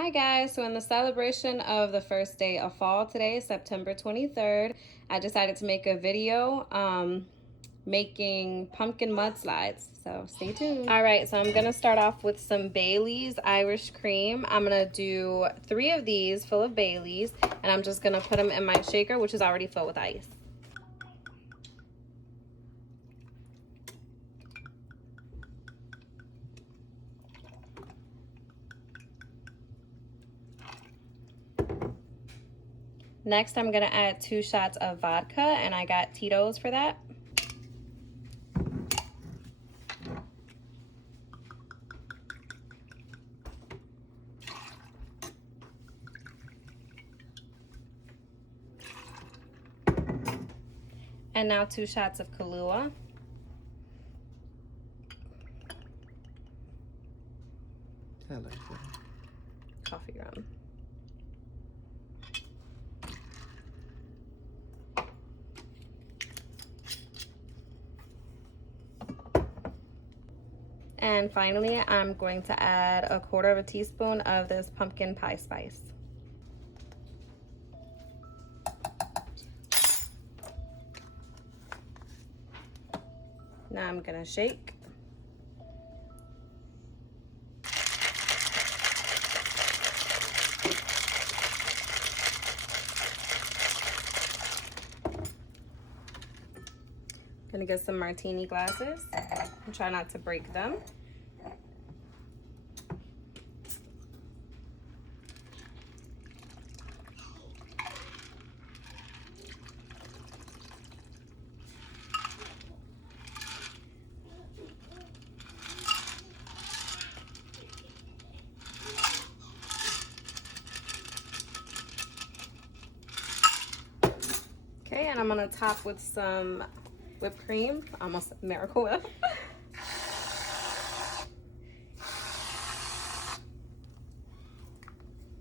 Hi guys, so in the celebration of the first day of fall today, September 23rd, I decided to make a video making pumpkin mudslides, so stay tuned. All right, so I'm gonna start off with some Bailey's Irish cream. I'm gonna do 3 of these full of Bailey's, and I'm just gonna put them in my shaker, which is already filled with ice. Next, I'm gonna add 2 shots of vodka, and I got Tito's for that. And now 2 shots of kahlúa. I like that. Coffee rum. And finally, I'm going to add 1/4 teaspoon of this pumpkin pie spice. Now I'm gonna shake. Gonna get some martini glasses and try not to break them. Okay, and I'm gonna top with some whipped cream, almost Miracle Whip.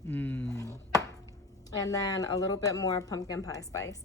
And then a little bit more pumpkin pie spice.